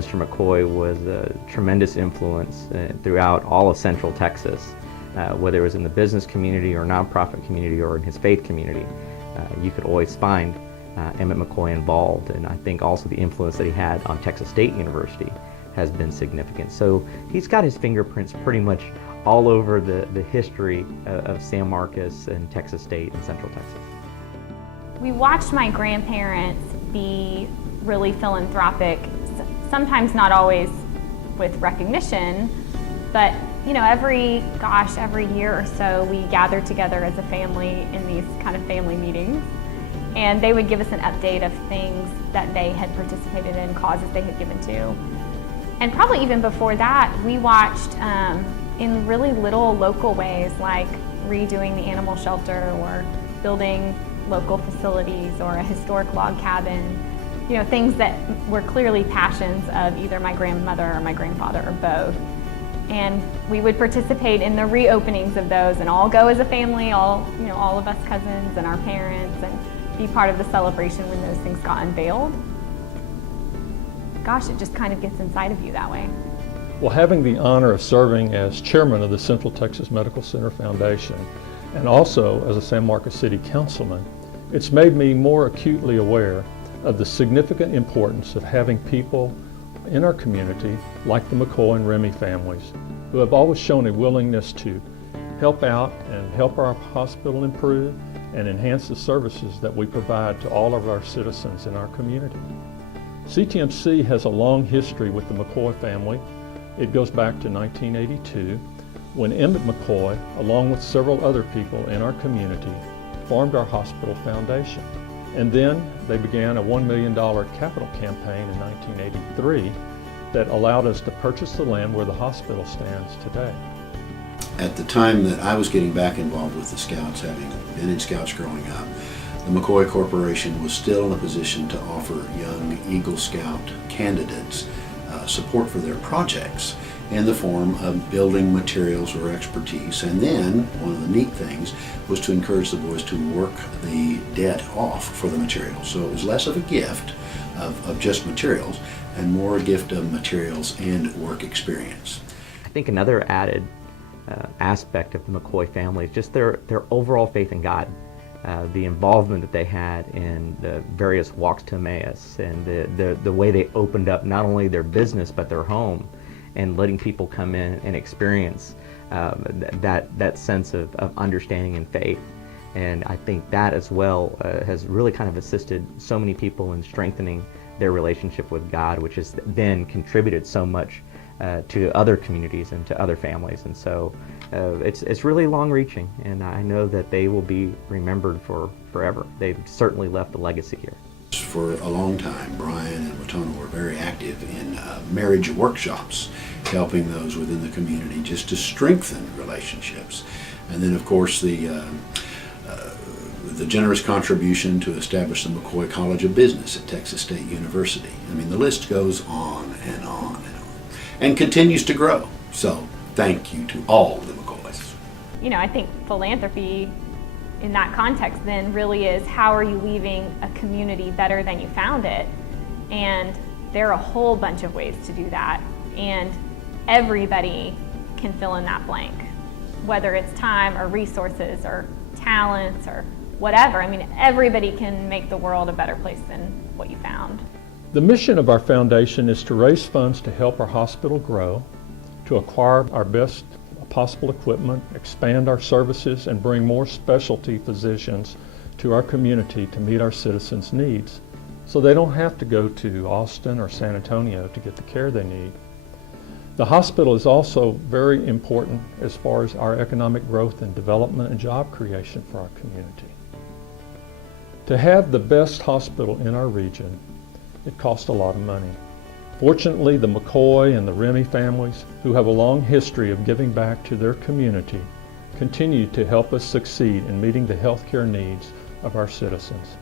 Mr. McCoy was a tremendous influence throughout all of Central Texas, whether it was in the business community or nonprofit community or in his faith community. You could always find Emmett McCoy involved, and I think also the influence that he had on Texas State University has been significant. So he's got his fingerprints pretty much all over the history of San Marcos and Texas State and Central Texas. We watched my grandparents be really philanthropic, sometimes not always with recognition, but you know, every year or so we gathered together as a family in these kind of family meetings, and they would give us an update of things that they had participated in, causes they had given to. And probably even before that, we watched in really little local ways, like redoing the animal shelter or building local facilities or a historic log cabin, you know, things that were clearly passions of either my grandmother or my grandfather or both. And we would participate in the reopenings of those and all go as a family, all of us cousins and our parents, and be part of the celebration when those things got unveiled. Gosh, it just kind of gets inside of you that way. Well, having the honor of serving as chairman of the Central Texas Medical Center Foundation and also as a San Marcos City Councilman, it's made me more acutely aware of the significant importance of having people in our community like the McCoy and Remme families who have always shown a willingness to help out and help our hospital improve and enhance the services that we provide to all of our citizens in our community. CTMC has a long history with the McCoy family. It goes back to 1982 when Emmett McCoy, along with several other people in our community, formed our hospital foundation. And then they began a $1 million capital campaign in 1983 that allowed us to purchase the land where the hospital stands today. At the time that I was getting back involved with the Scouts, having been in Scouts growing up, the McCoy Corporation was still in a position to offer young Eagle Scout candidates support for their projects in the form of building materials or expertise. And then one of the neat things was to encourage the boys to work the debt off for the materials. So it was less of a gift of just materials and more a gift of materials and work experience. I think another added aspect of the McCoy family is just their overall faith in God. The involvement that they had in the various walks to Emmaus, and the way they opened up not only their business but their home, and letting people come in and experience that sense of understanding and faith. And I think that as well has really kind of assisted so many people in strengthening their relationship with God, which has then contributed so much to other communities and to other families. And so it's really long-reaching, and I know that they will be remembered for forever. They've certainly left a legacy here. For a long time, Brian and Watona were very active in marriage workshops, helping those within the community just to strengthen relationships. And then, of course, the generous contribution to establish the McCoy College of Business at Texas State University. I mean, the list goes on and on and on, and continues to grow. So, thank you to all the McCoys. You know, I think philanthropy in that context then really is, how are you leaving a community better than you found it? And there are a whole bunch of ways to do that, and everybody can fill in that blank, whether it's time or resources or talents or whatever. I mean, everybody can make the world a better place than what you found. The mission of our foundation is to raise funds to help our hospital grow, to acquire our best possible equipment, expand our services, and bring more specialty physicians to our community to meet our citizens' needs, so they don't have to go to Austin or San Antonio to get the care they need. The hospital is also very important as far as our economic growth and development and job creation for our community. To have the best hospital in our region, it costs a lot of money. Fortunately, the McCoy and the Remme families, who have a long history of giving back to their community, continue to help us succeed in meeting the healthcare needs of our citizens.